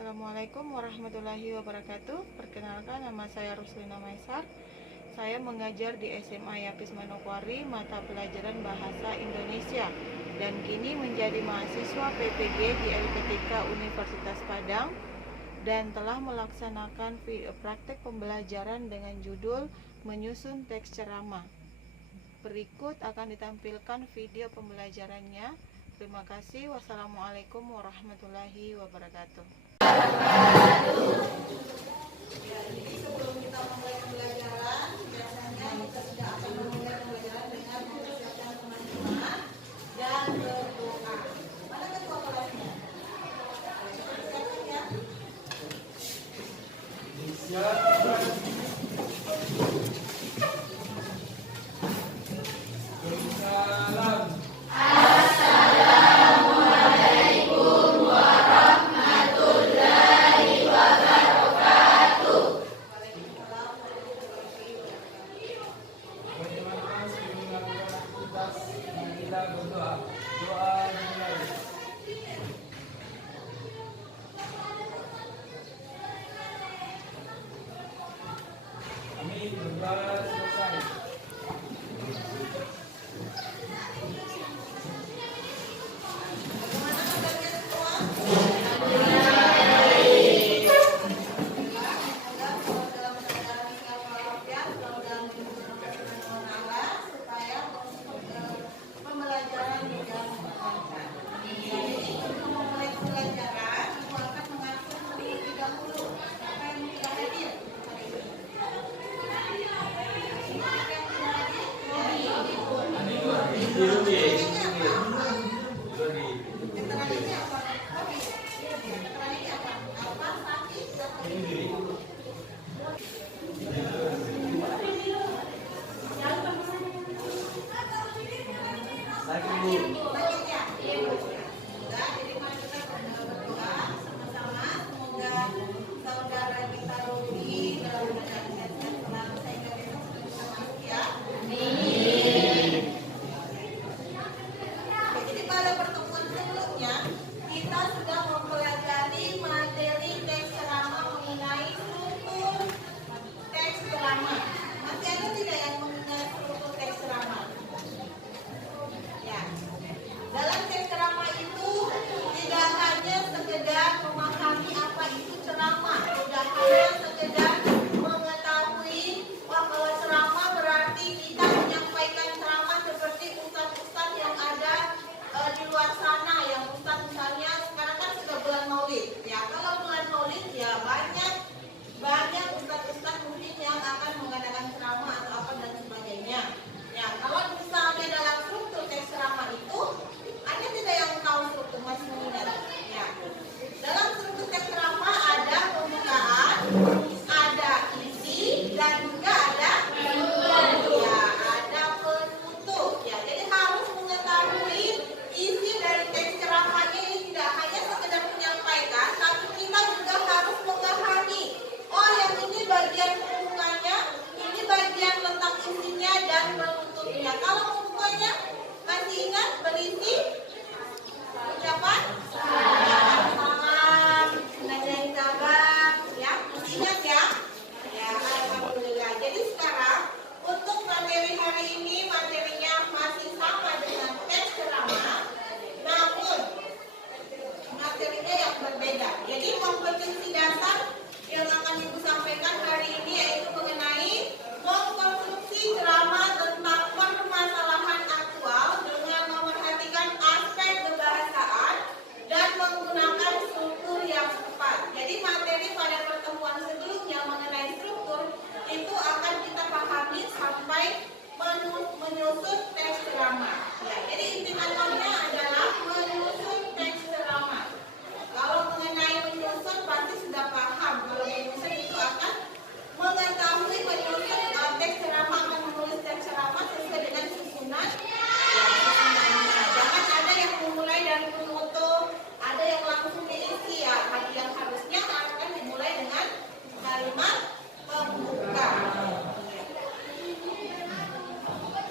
Assalamualaikum warahmatullahi wabarakatuh. Perkenalkan, nama saya Ruslina Maisar. Saya mengajar di SMA Yapis Manokwari mata pelajaran Bahasa Indonesia dan kini menjadi mahasiswa PPG di LPTK Universitas Padang dan telah melaksanakan praktek pembelajaran dengan judul menyusun teks ceramah. Berikut akan ditampilkan video pembelajarannya. Terima kasih. Wassalamualaikum warahmatullahi wabarakatuh. Jadi sebelum kita mulai pembelajaran, biasanya kita sudah akan memulai pembelajaran dengan mempersiapkan teman-teman dan berdoa. Mana ketua kelasnya? Siapkan ya.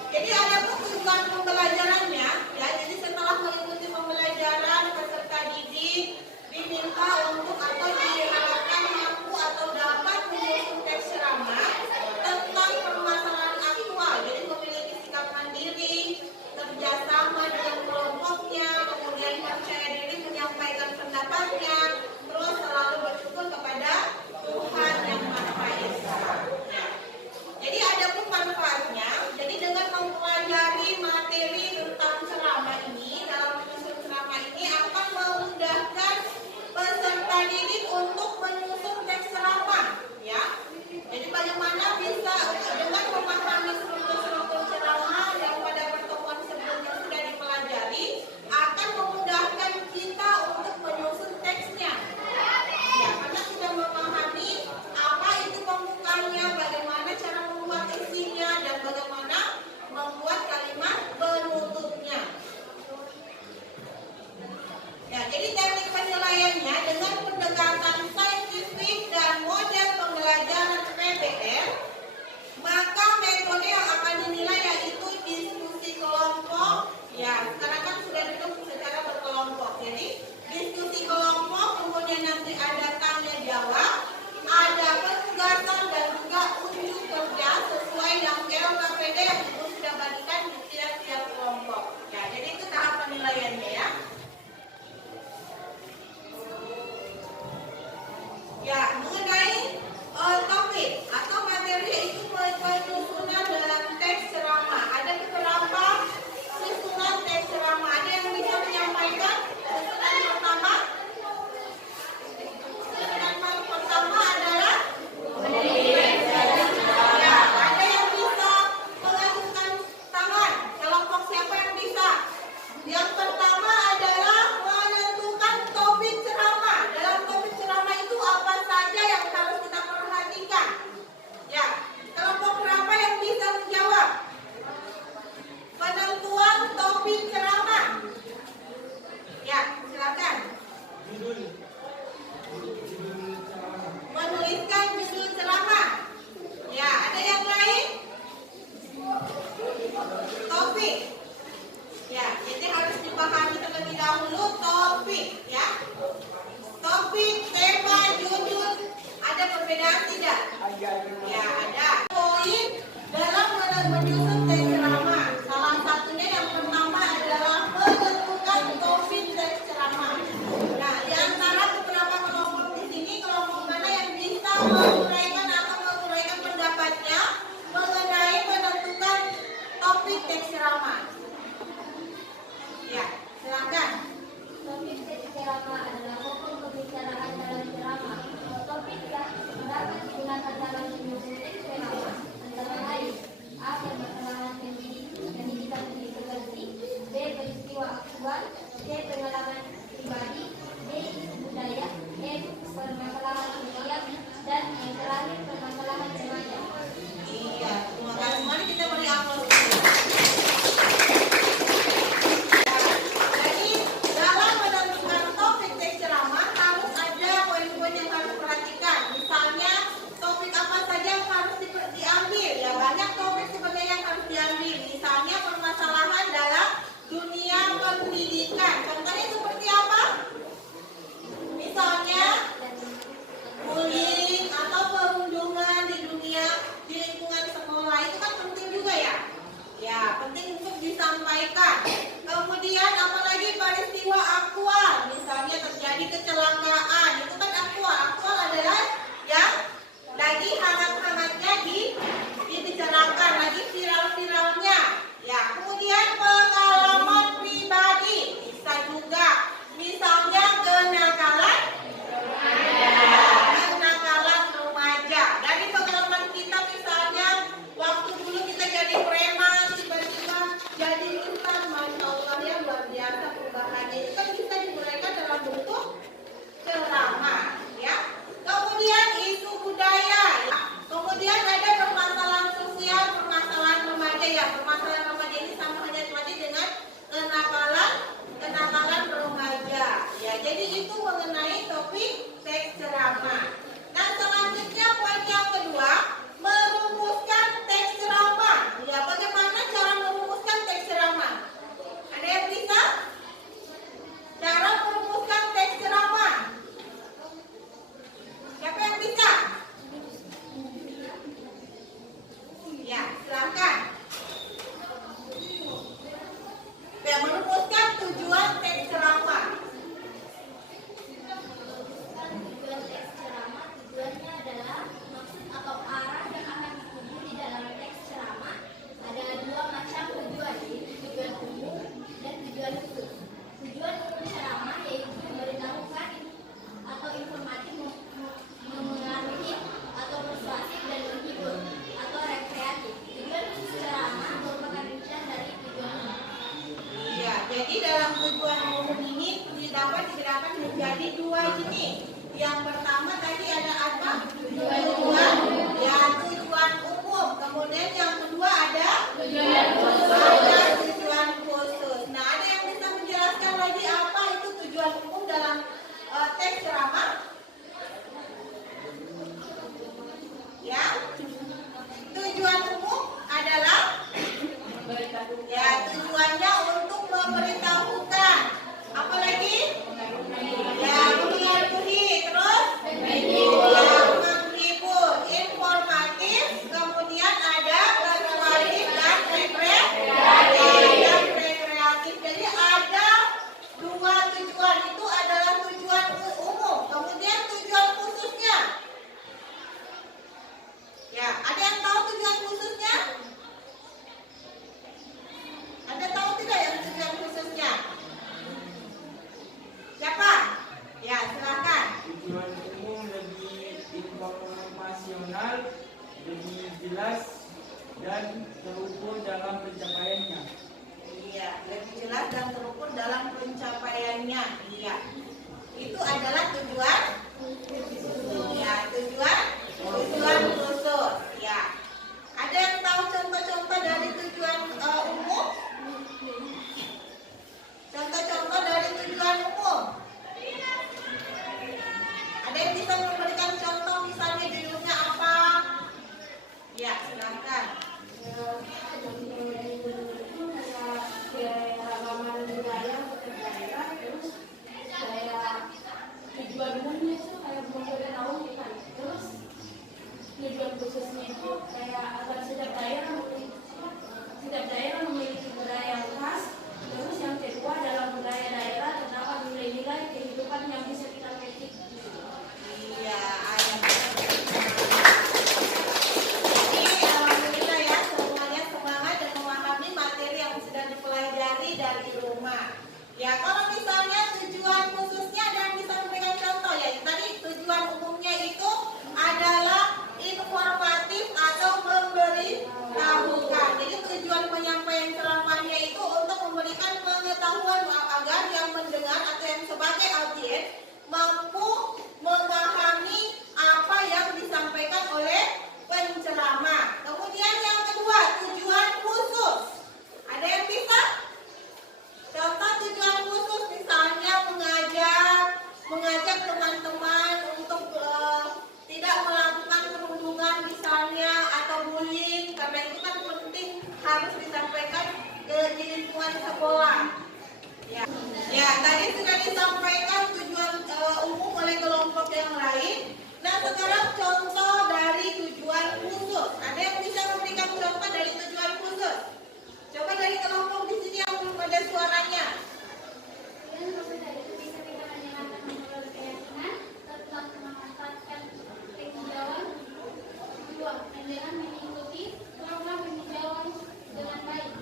Jadi ada pembukaan pembelajarannya, ya. Jadi setelah Menuliskan judul ceramah. Ya, ada yang lain? Topik. Ya, jadi harus dipahami terlebih dahulu topik, ya. Topik, tema, judul, ada perbedaan tidak? Ya, ada. Poin dalam menyusun teks ceramah. Salah satunya yang pertama adalah menentukan topik teks ceramah. Nah, di antara beberapa kelompok di sini, kelompok mana yang bisa menguraikan atau menguraikan pendapatnya mengenai menentukan topik teks ceramah? Ya, silakan. Topik teks ceramah adalah pokok pembicaraan dalam ceramah. Topik yang dapat digunakan dalam menyusun teks ceramah antara lain: A. Permasalahan pendidikan universitas, B. Peristiwa aktual, C. Pengalaman pribadi, D. Isu budaya, E. Permasalahan sosial, dan yang terakhir permasalahan remaja. Iya, terima kasih. Mari kita beri aplaus dulu. Jadi dalam menentukan topik teks ceramah harus ada poin-poin yang harus perhatikan. Misalnya topik apa saja yang harus diambil. Ya, banyak topik sebenarnya yang harus diambil. Misalnya permasalahan dalam dunia pendidikan. Contohnya seperti apa? Misalnya bullying atau perundungan di lingkungan sekolah itu kan penting juga ya. Ya, penting untuk disampaikan. Kemudian apalagi peristiwa aktual, misalnya terjadi kecelakaan, itu kan aktual. Aktual adalah yang lagi hangat-hangatnya dibicarakan, lagi viral-viralnya. Ya, kemudian pengalaman pribadi bisa juga. Misalnya kenakalan remaja. Dari pengalaman kita misalnya waktu dulu kita jadi preman, tiba-tiba jadi insan, masya Allah ya, luar biasa perubahannya. Itu kan bisa diuraikan dalam bentuk ceramah, ya. Kemudian isu budaya, ya. Kemudian ada permasalahan sosial, permasalahan remaja, ya. Permasalahan remaja ini sama hanya dengan kenakalan remaja. Ya, jadi itu mengenai topik teks ceramah. Nah, selanjutnya poin yang kedua, merumuskan teks ceramah. Ya, bagaimana cara merumuskan teks ceramah? Ada yang bisa? Cara merumuskan teks ceramah. Siapa yang bisa? Ya, silakan. Ya, merumuskan tujuan teks ceramah. Tujuan teks ceramah tujuannya adalah maksud atau arah yang akan dituju di dalam teks ceramah. Ada dua macam tujuan, yaitu tujuan umum dan tujuan khusus. Tujuan umum ceramah yaitu memberitahukan atau informatif, memengaruhi atau persuasif dan menghibur atau rekreatif. Tujuan khusus ceramah merupakan rincian dari tujuan umum. Iya, jadi dalam tujuan umum ini dapat dibedakan menjadi dua jenis. Yang pertama tadi ada apa? Tujuan umum. Kemudian yang kedua ada tujuan khusus. Nah, ada yang bisa menjelaskan lagi apa itu tujuan umum dalam teks ceramah? Ya, tujuan umum adalah ya tujuannya untuk memberitahukan. Apalagi? Ya, mengaruhi, terus? Ya, menghibur, informatif, kemudian ada persuasif dan rekreatif. Jadi ada dua tujuan, itu adalah tujuan umum. Kemudian tujuan khususnya. Ya, ada yang tahu tujuan khususnya? Anda tahu tidak yang tujuan khususnya? Siapa? Ya, silakan. Tujuan umum lebih informasional, lebih jelas dan terukur dalam pencapaiannya. Iya, lebih jelas dan terukur dalam pencapaiannya. Iya. Itu adalah tujuan. Ya, tujuan khusus. Ya. Ada yang tahu contoh-contoh dari tujuan umum? Contoh-contoh dari tujuan umum. umumnya itu kayak belum pada tahu nih kan. Terus tujuan khususnya itu kayak agar setiap daerah memiliki budaya yang khas. Terus yang kedua, dalam budaya daerah terdapat nilai-nilai kehidupan yang bisa kita petik. Iya, ayat. Jadi alhamdulillah ya, semuanya semangat dan memahami materi yang sudah dipelajari dari rumah. Ya, kalau misalnya tujuan khususnya dan bisa memberikan contoh ya, tadi tujuan umumnya itu adalah informatif atau memberitahukan. Jadi tujuan penyampaian ceramahnya itu untuk memberikan pengetahuan agar yang mendengar atau yang sebagai audiens mampu memahami apa yang disampaikan oleh penceramah. Kemudian yang kedua, tujuan khusus. Ada yang bisa? Contoh tujuan khusus misalnya mengajak teman-teman untuk tidak melakukan perundungan misalnya atau bullying, karena itu kan penting harus disampaikan di lingkungan sekolah. Ya, tadi sudah disampaikan tujuan umum oleh kelompok yang lain. Nah, sekarang contoh dari tujuan khusus. Ada yang bisa memberikan contoh dari tujuan khusus? Coba dari kelompok di sini yang belum ada suaranya. Dan maksud dari itu bisa kita menyenangkan mengelola keyakinan tentang memanfaatkan peninjauan kedua dan dengan mengikuti program peninjauan dengan baik.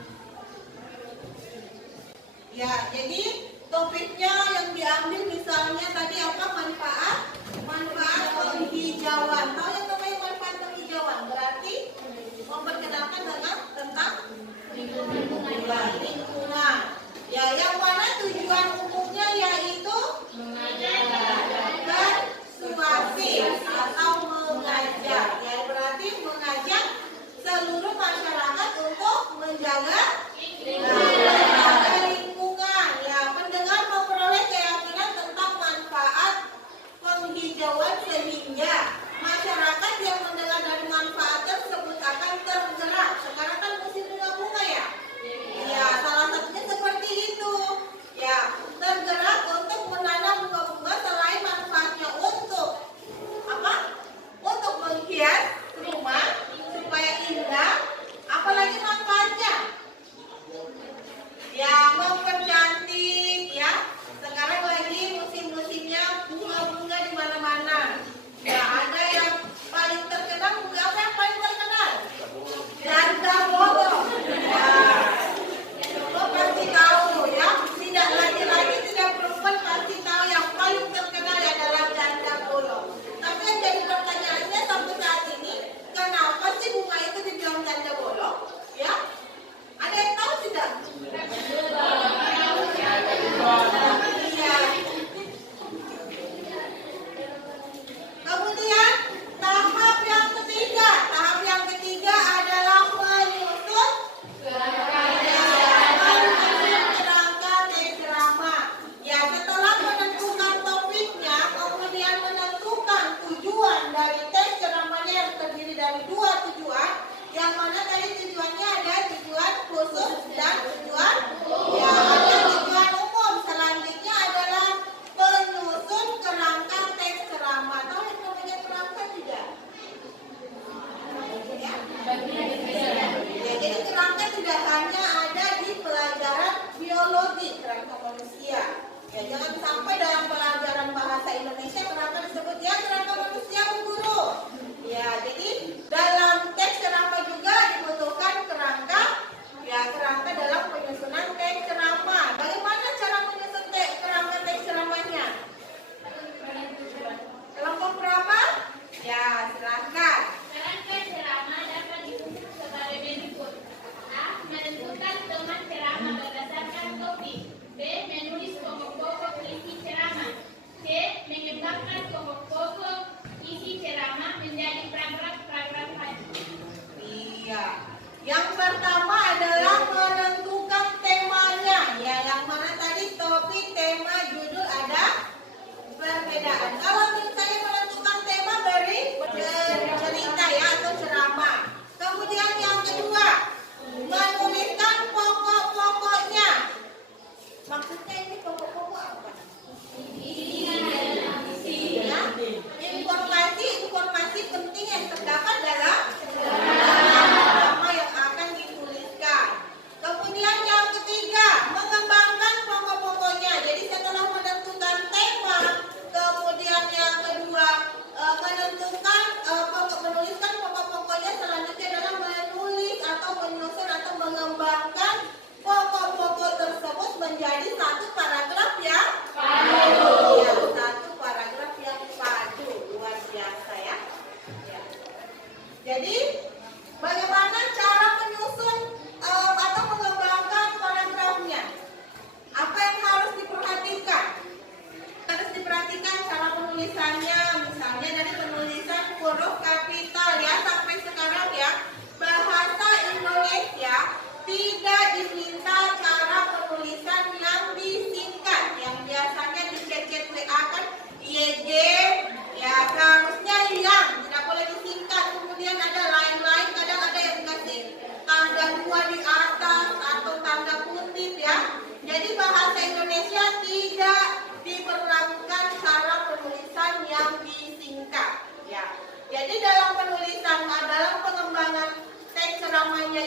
Ya, jadi topiknya yang diambil misalnya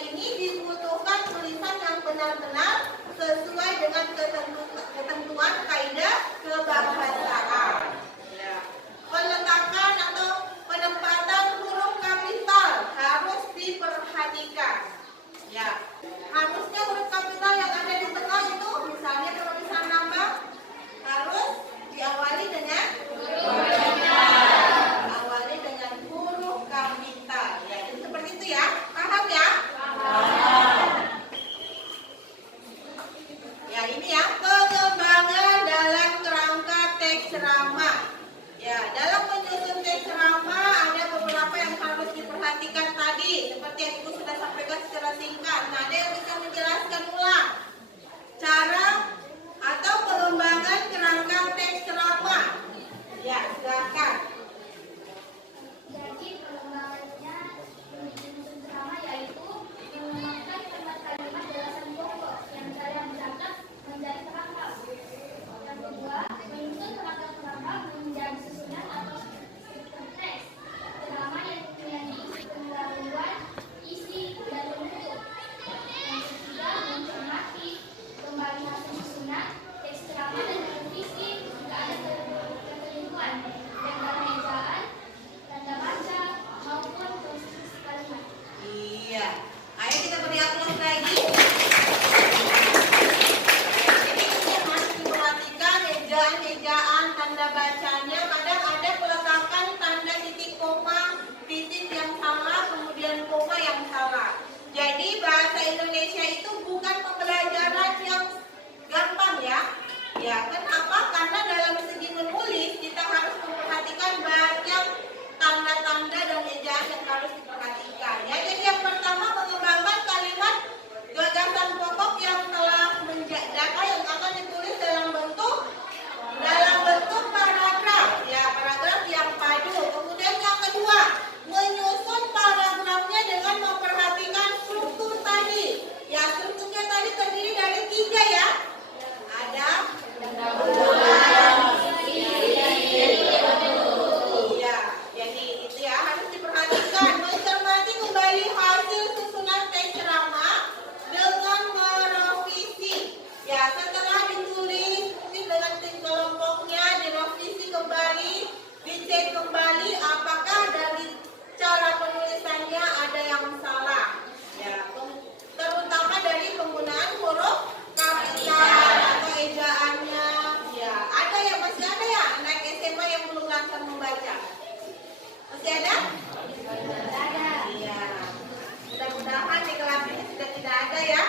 ini dibutuhkan tulisan yang benar-benar sesuai dengan ketentuan kaidah kebahasaan. Ya. Peletakan atau penempatan huruf kapital harus diperhatikan. Ya. Harusnya huruf kapital yang ada di tengah itu, misalnya penulisan nama, harus diawali dengan huruf kapital. Ya, seperti itu ya. Paham ya? Ya, ini ya, pengembangan dalam kerangka teks ceramah. Ya, dalam menyusun teks ceramah ada beberapa yang harus diperhatikan tadi, seperti yang Ibu sudah sampaikan secara singkat. Nah, ada yang bisa menjelaskan ulang cara atau pengembangan kerangka teks ceramah. Ya, silakan. Jadi pengembangannya menyusun ceramah yaitu mengembangkan kalimat-kalimat balasan pokok yang saya berangkat menjadi perangkap. Yang kedua, menyusun perangkap menjadi susunan atau struktur teks ceramah yang memiliki pendahuluan, isi, dan penutup. Yang ketiga, mencermati kembali hasil susunan teks ceramah dan merevisi jika ada kekeliruan dan dalam ejaan, tanda baca maupun konstruksi kalimat. Iya. Ayo kita beri aplaus lagi. Jadi ini harus diperhatikan ejaan-ejaan, tanda bacanya. Kadang ada peletakan tanda titik koma, titik yang salah, kemudian koma yang salah. Jadi bahasa Indonesia itu bukan pembelajaran yang gampang ya. Ya, kenapa? Karena dalam segi menulis kita harus memperhatikan banyak tanda-tanda dan ejaan yang harus diperhatikan. Ya, jadi yang pertama mengembangkan kalimat gagasan pokok yang telah data yang akan ditulis dalam bentuk paragraf. Ya, paragraf yang padu. Kemudian yang kedua, menyusun paragrafnya dengan memperhatikan struktur tadi. Ya, strukturnya tadi terdiri dari 3 ya. Ada ya, jadi itu ya harus diperhatikan. Mencermati kembali hasil susunan teks ceramah dengan merevisi. Ya, setelah ditulis mungkin dengan tim kelompoknya direvisi kembali, dicek kembali apakah dari cara penulisannya ada yang salah. Ya, terutama dari penggunaan huruf kapital atau ejaannya. Ya, ada ya, masih ada ya anak SMA yang belum lancar membaca. Masih ada? Ada. Iya. Mudah-mudahan di kelas ini sudah tidak ada ya.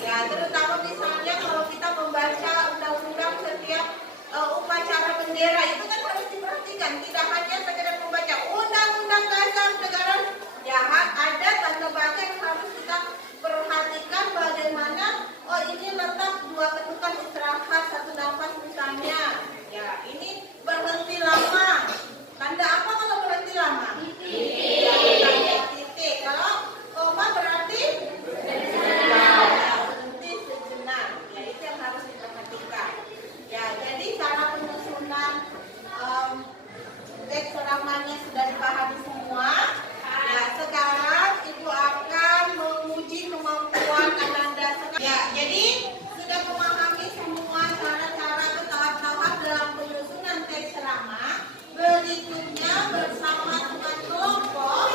Ya, terutama misalnya kalau kita membaca undang-undang setiap upacara bendera itu kan harus diperhatikan. Tidak hanya sekedar membaca Undang-Undang Dasar Negara. Ya, ada tanda baca yang harus kita perhatikan bagaimana ini letak 2 ketukan istirahat, 1 nafas misalnya. Ya, ini berhenti lama. Tanda apa kalau berhenti lama? Titik. Ya, tanda titik. Kalau koma berarti berhenti sejenak. Ya, itu yang harus diperhatikan. Ya, jadi cara penyusunan teks ceramahnya sudah dipahami semua. Ya, sekarang Ibu akan menguji kemampuan Ananda. Ya, jadi sudah memahami semua cara-cara atau tahap-tahap dalam penyusunan teks ceramah. Berikutnya bersama dengan kelompok,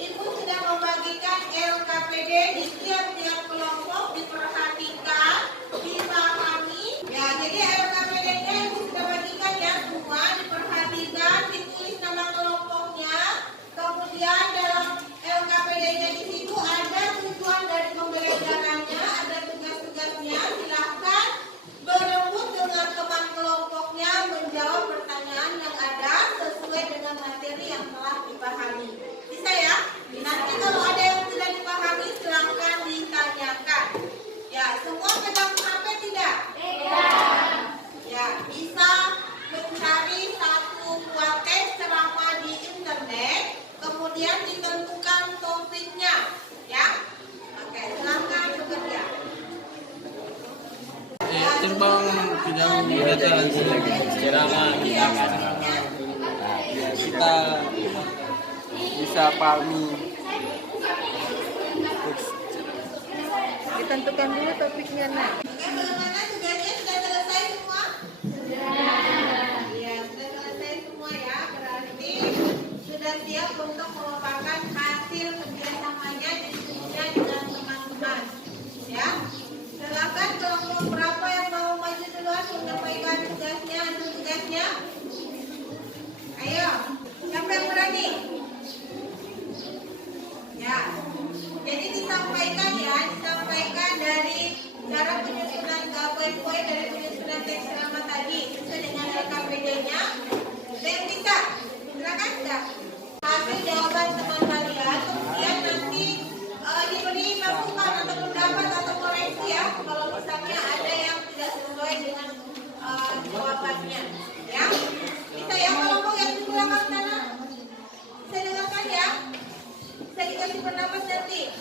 Ibu sudah membagikan LKPD di tiap-tiap kelompok, diperhatikan, dipahami. Ya, jadi LKPD-nya Ibu sudah bagikan ya semua, diperhatikan, ditulis nama kelompoknya. Kemudian dalam LKPD-nya di situ ada tujuan dari pembelajarannya, ada tugas-tugasnya. Silahkan berebut dengan teman kelompoknya menjawab pertanyaan yang ada sesuai dengan materi yang telah dipahami. Bisa ya? Nanti kalau ada yang tidak dipahami silahkan ditanyakan. Ya, semua pegang HP tidak? Ya, bisa mencari satu buah teks ceramah di internet, kemudian ditentukan topiknya, ya. Oke, silakan bekerja. Terbang pinjam data ceramah kita bisa pahami Tentukan dulu topiknya, Nak. Oke, bagaimana tugasnya sudah selesai semua? Iya, sudah selesai semua ya. Berarti sudah siap untuk melupakan hasil kerjasamanya diskusinya dengan teman-teman. Ya, silakan kelompok berapa yang mau maju duluan menyampaikan tugasnya. Ayo, siapa yang berani? Ya, jadi disampaikan dari cara penyusunan poin-poin dari penyusunan teks ceramah tadi sesuai dengan LKPD-nya. Ada yang bisa? Silakan enggak? Hasil jawaban teman kalian kemudian nanti diberi masukan atau pendapat atau koreksi ya kalau misalnya ada yang tidak sesuai dengan jawabannya. Ya, bisa ya kelompok yang di belakang sana? Bisa dengarkan ya? Bisa dikasih pendapat nanti.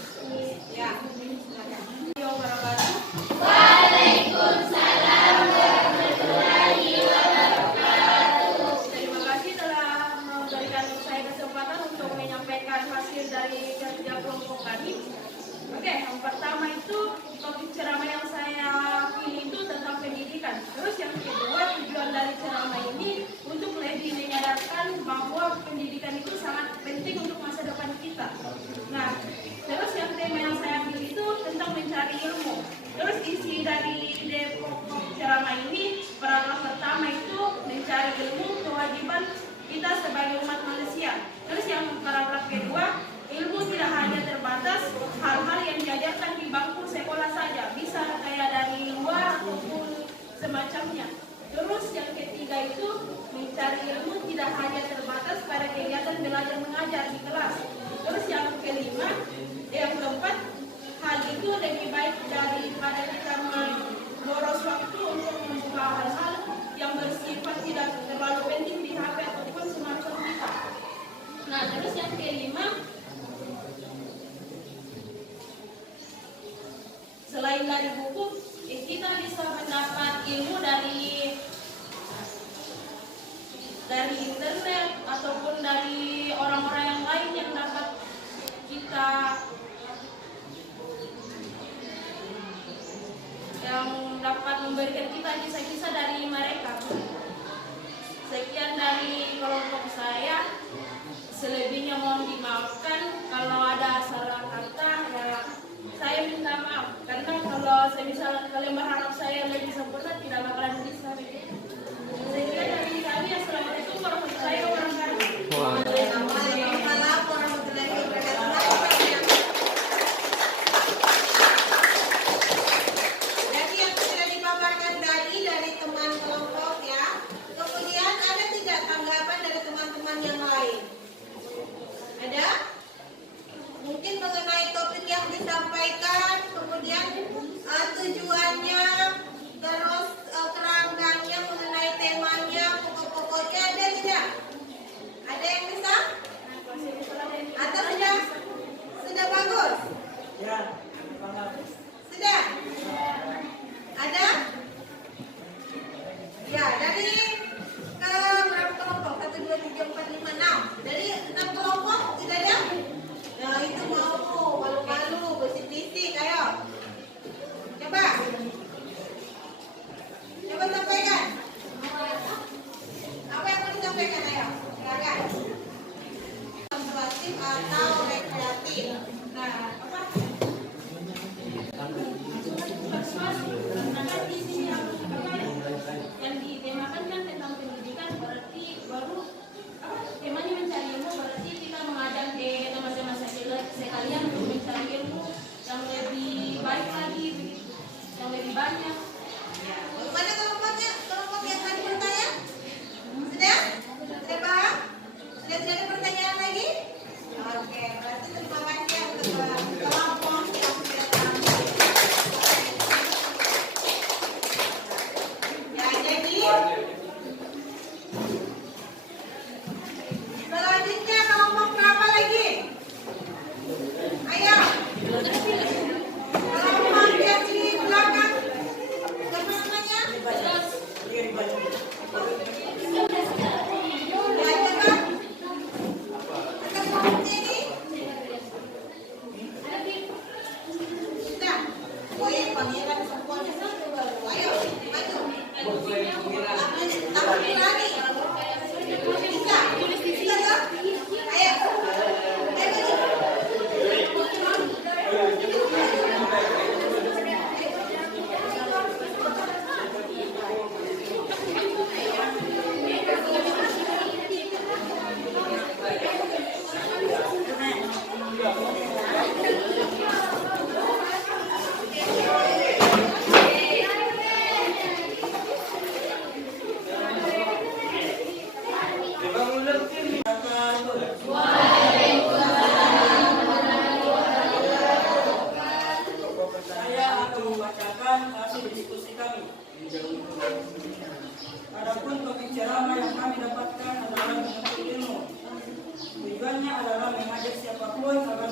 Ya, silakan. Waalaikumsalam warahmatullahi wabarakatuh. Terima kasih telah memberikan saya kesempatan untuk menyampaikan hasil dari kerja kelompok kami. Oke, yang pertama itu topik ceramah yang saya pilih itu tentang pendidikan. Terus yang kedua, tujuan dari ceramah ini untuk lebih menyadarkan bahwa pendidikan itu sangat penting untuk masa depan kita. Nah, terus yang tema yang saya pilih itu tentang mencari ilmu. Terus isi dari pokok ceramah ini, paragraf pertama itu mencari ilmu, kewajiban kita sebagai umat manusia. Terus yang paragraf kedua, ilmu tidak hanya terbatas hal-hal yang diajarkan di bangku sekolah saja, bisa kayak dari luar ataupun semacamnya. Terus yang ketiga itu mencari ilmu tidak hanya terbatas pada kegiatan belajar mengajar di kelas. Terus yang kelima, yang keempat, hal itu lebih baik daripada kita memboros waktu untuk membuka hal-hal yang bersifat tidak terlalu penting di HP ataupun smartphone kita. Nah, terus yang kelima, selain dari buku, kita bisa mendapat ilmu dari internet ataupun dari orang-orang yang lain yang dapat kita memberikan kita kisah-kisah dari mereka. Sekian dari kelompok saya. Selebihnya mohon dimaafkan kalau ada salah kata ya. Saya minta maaf karena kalau kalian berharap saya lebih sempurna tidak bakalan bisa. Sekian dari kami. Assalamualaikum warahmatullahi wabarakatuh. Waalaikumsalam warahmatullahi wabarakatuh. Jadi yang sudah dipaparkan tadi dari teman kelompok ya. Kemudian ada tidak tanggapan dari teman-teman yang lain? Ada? Mungkin mengenai topik yang disampaikan, kemudian tujuannya,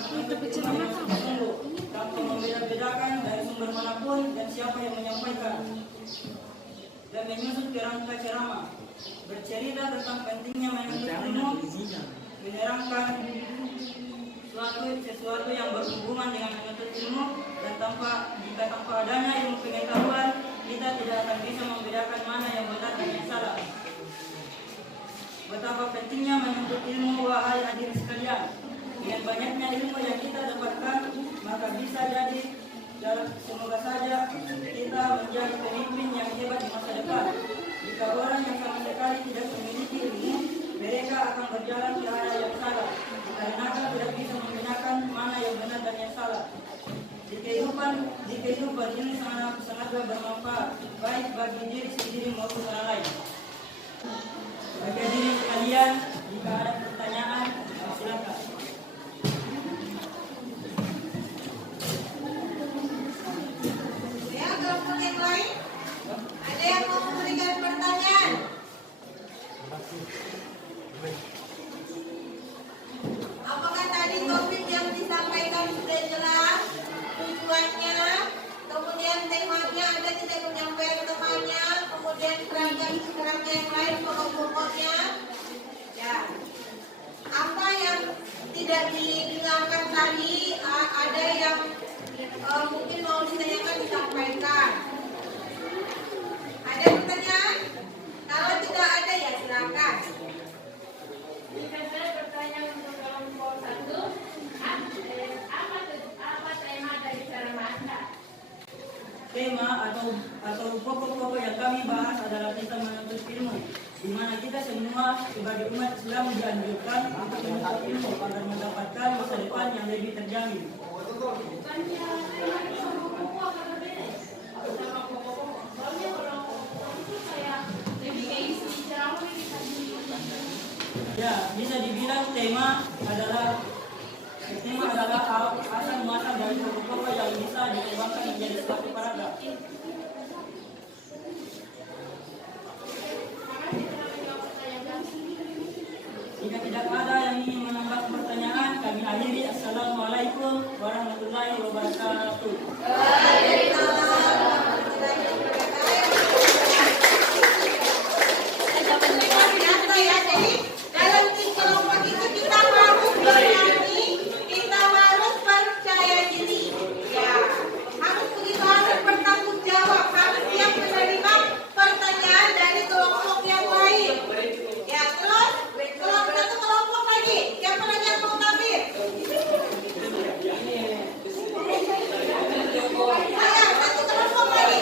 menuntut ilmu yang sungguh-sungguh tanpa membeda-bedakan dari sumber manapun dan siapa yang menyampaikan, dan menyusun kerangka ceramah bercerita tentang pentingnya menuntut ilmu, menerangkan sesuatu yang berhubungan dengan menuntut ilmu, dan jika tanpa adanya ilmu pengetahuan kita tidak akan bisa membedakan mana yang benar dan yang salah. Betapa pentingnya menuntut ilmu, wahai hadirin sekalian. Dengan banyaknya ilmu yang kita dapatkan, maka bisa jadi semoga saja kita menjadi pemimpin yang hebat di masa depan. Jika orang yang sama sekali tidak memiliki ilmu, mereka akan berjalan ke arah yang salah, karena tidak bisa membedakan mana yang benar dan yang salah. Di kehidupan ini sangatlah bermanfaat, baik bagi diri sendiri maupun orang lain. Bagi diri sekalian, jika ada pertanyaan, silakan. Ya, kelompok yang lain? Ada yang mau memberikan pertanyaan? Apakah tadi topik yang disampaikan sudah jelas? Tujuannya, kemudian temanya ada tidak menyampaikan temanya, kemudian kerangka yang lain pokok-pokoknya. Ya, apa yang tidak didengarkan tadi, ada yang mungkin mau ditanyakan disampaikan. Ada pertanyaan? Kalau tidak ada ya silakan. Jika saya bertanya untuk kelompok 1, apa tema dari ceramah Anda? Tema atau pokok-pokok yang kami bahas adalah tentang menuntut ilmu, di mana kita semua sebagai umat Islam dianjurkan untuk menuntut ilmu agar mendapatkan masa depan yang lebih terjamin. Bukannya tema itu sama pokok apa berbeda? Sama pokok-pokok. Soalnya kalau pokok itu kayak lebih ke isi ceramah lebih tadi. Ya, bisa dibilang tema adalah asal muasal dari pokok-pokok yang bisa dikembangkan menjadi suatu paragraf. Jika tidak ada yang ingin menambah pertanyaan, kami akhiri. Assalamualaikum warahmatullahi wabarakatuh. Ternyata ya, jadi dalam kelompok itu kita harus berani, kita harus percaya diri. Ya, harus begitu, harus bertanggung jawab, harus siap menerima pertanyaan dari kelompok yang lain. Ya, terus satu kelompok lagi. Siapa lagi yang mau tampil? Saya satu kelompok lagi.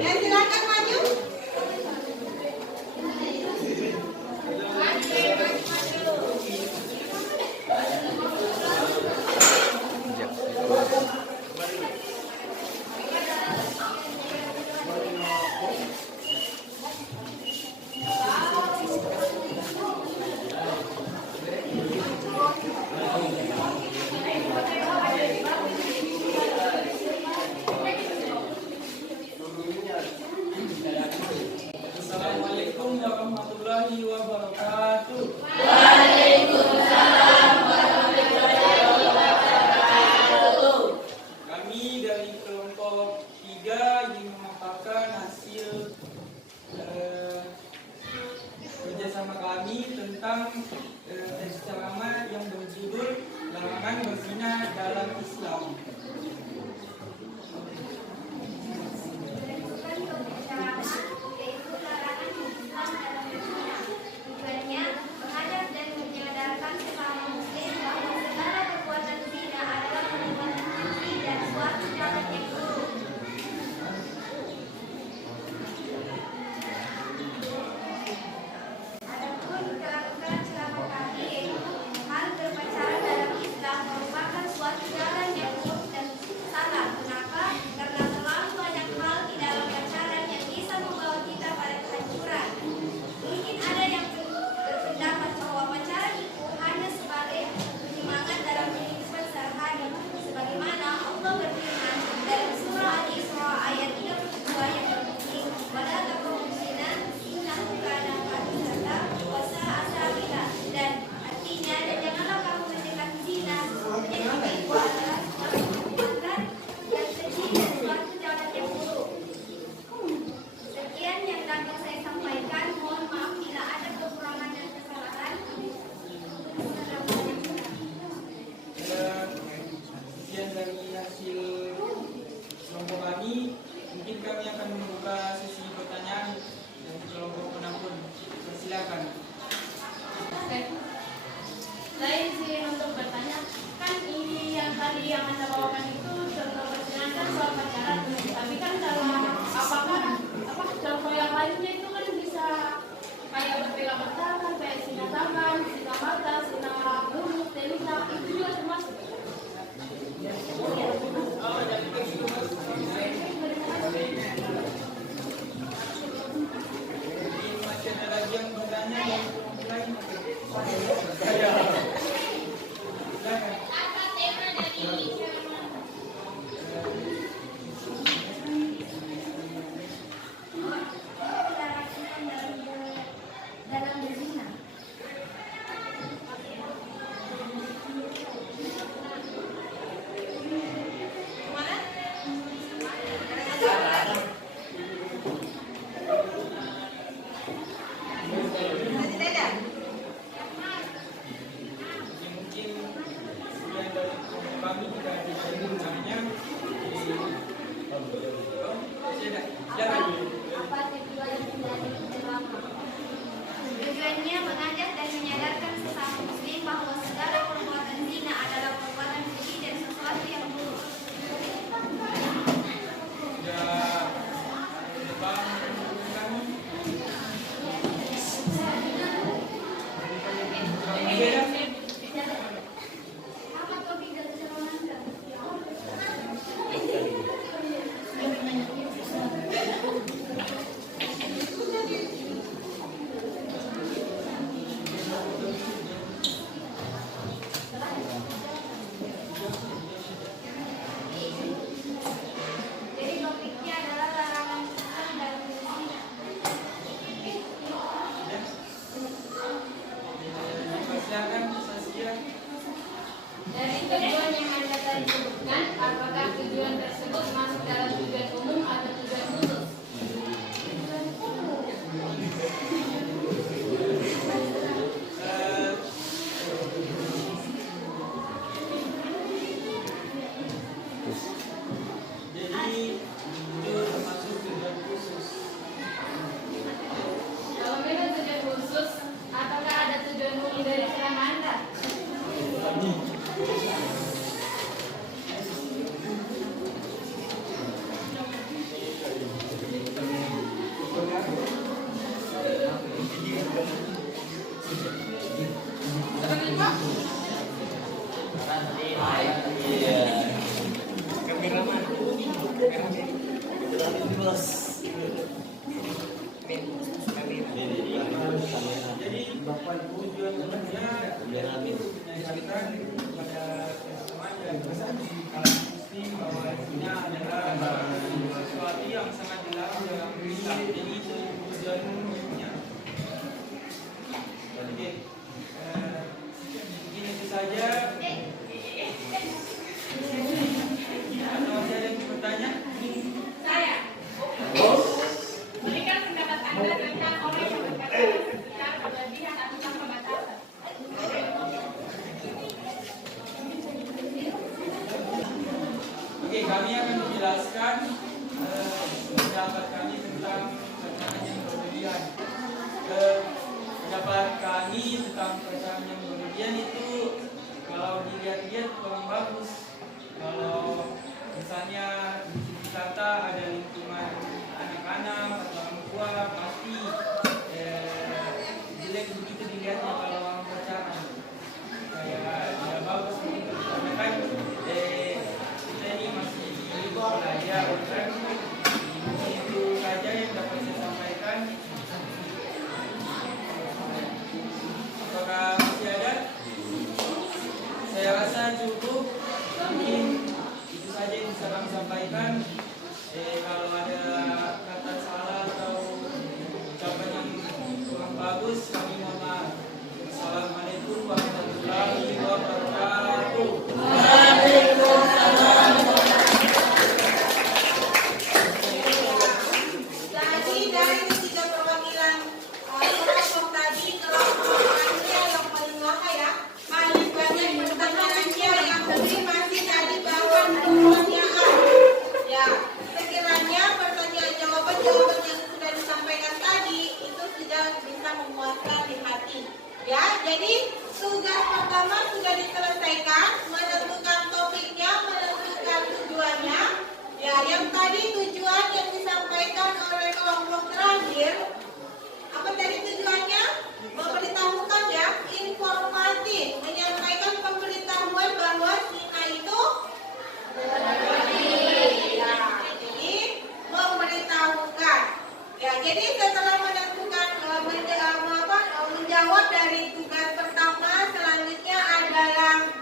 Ya, silakan maju. Assalamualaikum warahmatullahi wabarakatuh. Kami dari kelompok 3 ingin memaparkan hasil kerjasama kami tentang tes ceramah yang berjudul Larangan Berzina dalam Islam. Tujuannya menghadap dan menyadarkan sesama muslim bahwa segala perbuatan zina adalah perbuatan keji dan suatu jalan yang buruk. Adapun kerangka ceramah kami yaitu hal berpacaran dalam Islam merupakan suatu jalan yang buruk Jadi tujuan temannya itu menyampaikan kepada teman dan kalau mesti bahwa isinya adalah sesuatu yang sangat dilarang dalam Islam. Jadi itu tujuannya. Oke, mungkin itu saja. Atau masih ada yang bertanya? Saya. Berikan pendapat Anda tentang orang yang berkata yang berlebihan atau tanpa batasan. Oke, kami akan menjelaskan pendapat kami tentang bacaan yang berlebihan. Pendapat kami tentang bacaan yang berlebihan itu kalau dilihat-lihat kurang bagus. Kalau misalnya di wisata ada lingkungan anak-anak atau orang tua, pasti jelek begitu dilihatnya kalau orang bacaan. Kayak tidak bagus begitu. Karena kan kita ini masih belajar kan. Itu saja yang dapat saya sampaikan. Apakah masih ada? Saya rasa cukup. Mungkin itu saja yang bisa kami sampaikan. Kalau ada kata salah atau ucapan yang kurang bagus, kami mohon maaf. Assalamualaikum warahmatullahi wabarakatuh. Jadi dari ketiga perwakilan kelompok tadi, kelompok lansia yang paling lama ya, paling banyak pertanyaannya yang tadi masih dari bawah pertanyaan. Ya, sekiranya pertanyaan jawaban yang sudah disampaikan tadi itu sudah bisa memuaskan di hati. Ya, jadi tugas pertama sudah diselesaikan, menentukan topiknya, menentukan tujuannya. Ya, yang tadi tujuan yang disampaikan oleh kelompok terakhir, apa tadi tujuannya? Memberitahukan ya, informatif, menyampaikan pemberitahuan bahwa zina itu ya, jadi memberitahukan. Ya, jadi setelah menentukan menjawab dari tugas pertama, selanjutnya adalah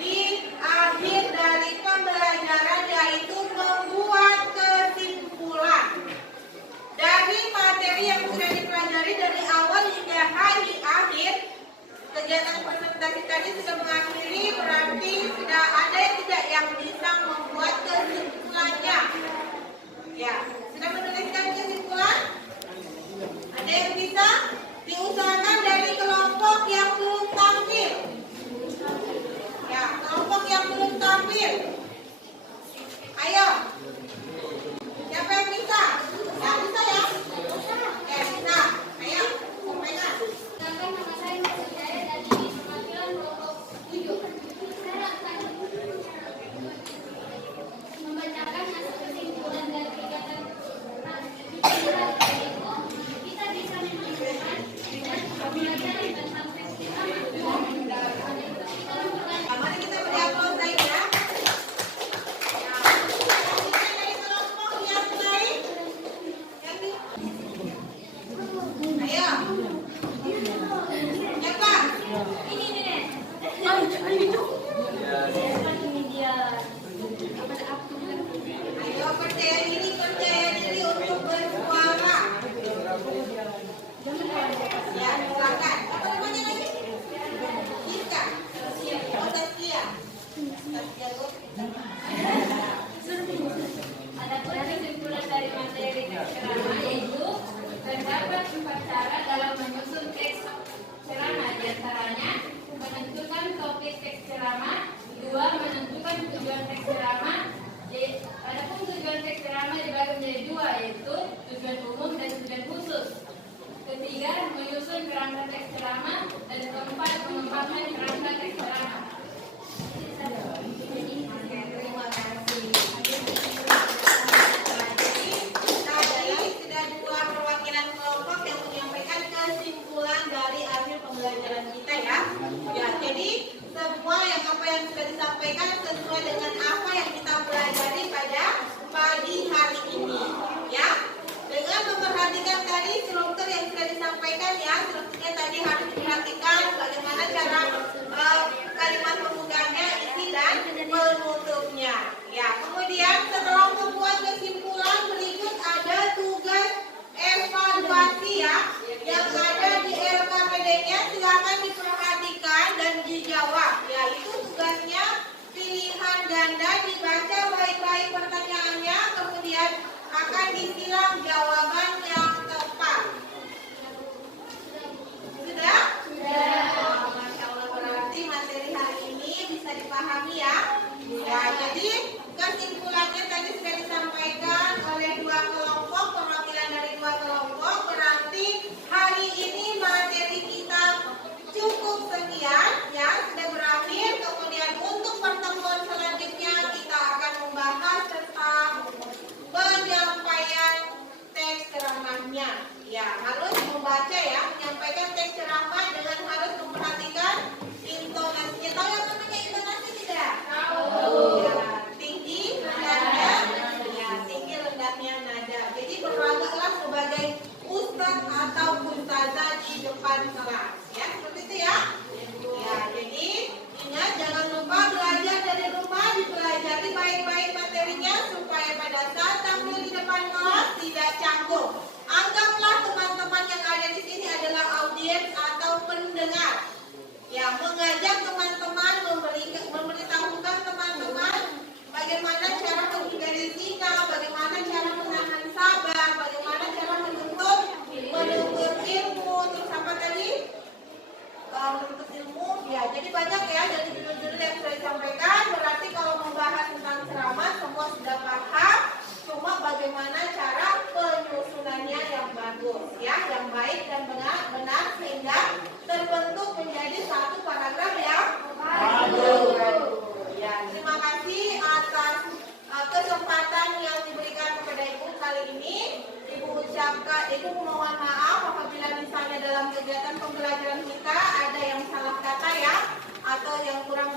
di akhir dari pembelajaran yaitu membuat kesimpulan dari materi yang sudah dipelajari dari awal hingga hari akhir. Kegiatan presentasi tadi sudah mengakhiri, berarti sudah ada yang bisa membuat kesimpulannya. Ya, sudah menuliskan kesimpulan? Ada yang bisa? Diusahakan dari kelompok yang belum tampil. Ya, kelompok yang belum tampil. Ayo. Siapa yang bisa? Ya, bisa ya? Ya, bisa. Ayo, sampaikan. Sedangkan nama saya Mas Hidayah dari perwakilan kelompok 7. Saya akan membacakan hasil kesimpulan dari kegiatan kita bisa menunjukkan dengan pembelajaran tentang festival Ya, mari kita berdialog lagi ya. Ya, kita dari kelompok yang lain. Ayo. Siapa? ini nih. Ayo percaya diri untuk bersuara. Ya, silakan. Apa namanya lagi? Siska. Oh, Saskia. Saskia Gut. Adapun kesimpulan dari materi teks ceramah yaitu terdapat 4 cara dalam menyusun teks ceramah, diantaranya menentukan topik teks ceramah, 2. menentukan tujuan teks ceramah. Adapun tujuan teks ceramah dibagi menjadi 2, yaitu tujuan umum dan tujuan khusus. 3. menyusun kerangka teks ceramah, dan 4. mengembangkan kerangka teks ceramah. Terima kasih. Tadi sudah dua perwakilan kelompok yang menyampaikan kesimpulan dari akhir pembelajaran kita ya. Ya, jadi semua apa yang sudah disampaikan sesuai dengan apa yang kita pelajari pada pagi hari ini. Bandung. Anggaplah teman-teman yang ada di sini adalah audiens atau pendengar. Ya, mengajak teman-teman, memberitahukan teman-teman bagaimana cara menghindari zina, bagaimana cara menahan sabar, bagaimana cara menuntut ilmu, terus apa tadi? Menuntut ilmu, ya. Jadi banyak ya dari judul-judul yang sudah disampaikan. Berarti kalau membahas tentang ceramah semua sudah paham. Cuma bagaimana cara penyusunannya yang bagus, ya, yang baik dan benar sehingga terbentuk menjadi satu paragraf yang bagus. Ya, terima kasih atas kesempatan yang diberikan kepada Ibu kali ini. Ibu mohon maaf apabila misalnya dalam kegiatan pembelajaran kita ada yang salah kata ya, atau yang kurang